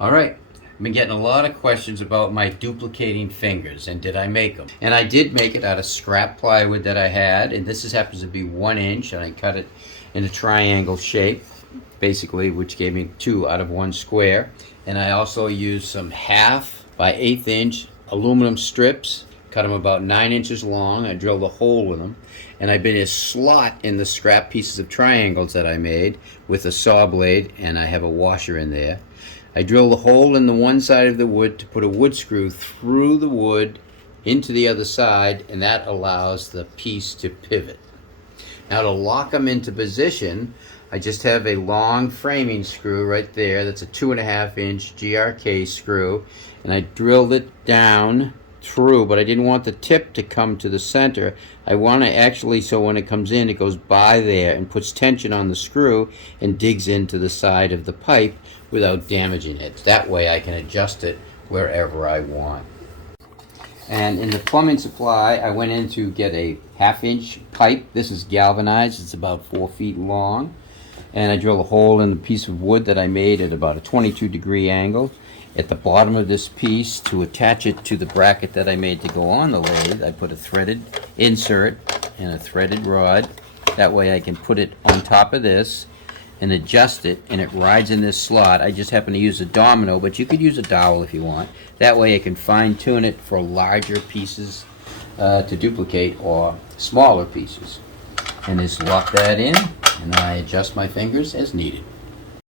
All right. I've been getting a lot of questions about my duplicating fingers and did I make them? And I did make it out of scrap plywood that I had, and this happens to be 1 inch, and I cut it in a triangle shape, basically, which gave me 2 out of 1 square. And I also used some 1/2 by 1/8 inch aluminum strips, cut them about 9 inches long. I drilled a hole with them, and I made a slot in the scrap pieces of triangles that I made with a saw blade, and I have a washer in there. I drilled a hole in the one side of the wood to put a wood screw through the wood into the other side, and that allows the piece to pivot. Now to lock them into position, I just have a long framing screw right there. That's a 2.5 inch GRK screw, and I drilled it down through, but I didn't want the tip to come to the center. I want to actually, so when it comes in, it goes by there and puts tension on the screw and digs into the side of the pipe without damaging it. That way I can adjust it wherever I want. And in the plumbing supply, I went in to get a 1/2 inch pipe. This is galvanized. It's about 4 feet long. And I drilled a hole in the piece of wood that I made at about a 22-degree angle. At the bottom of this piece, to attach it to the bracket that I made to go on the lathe, I put a threaded insert and a threaded rod. That way I can put it on top of this and adjust it, and it rides in this slot. I just happen to use a domino, but you could use a dowel if you want. That way I can fine-tune it for larger pieces to duplicate or smaller pieces. And just lock that in, and I adjust my fingers as needed.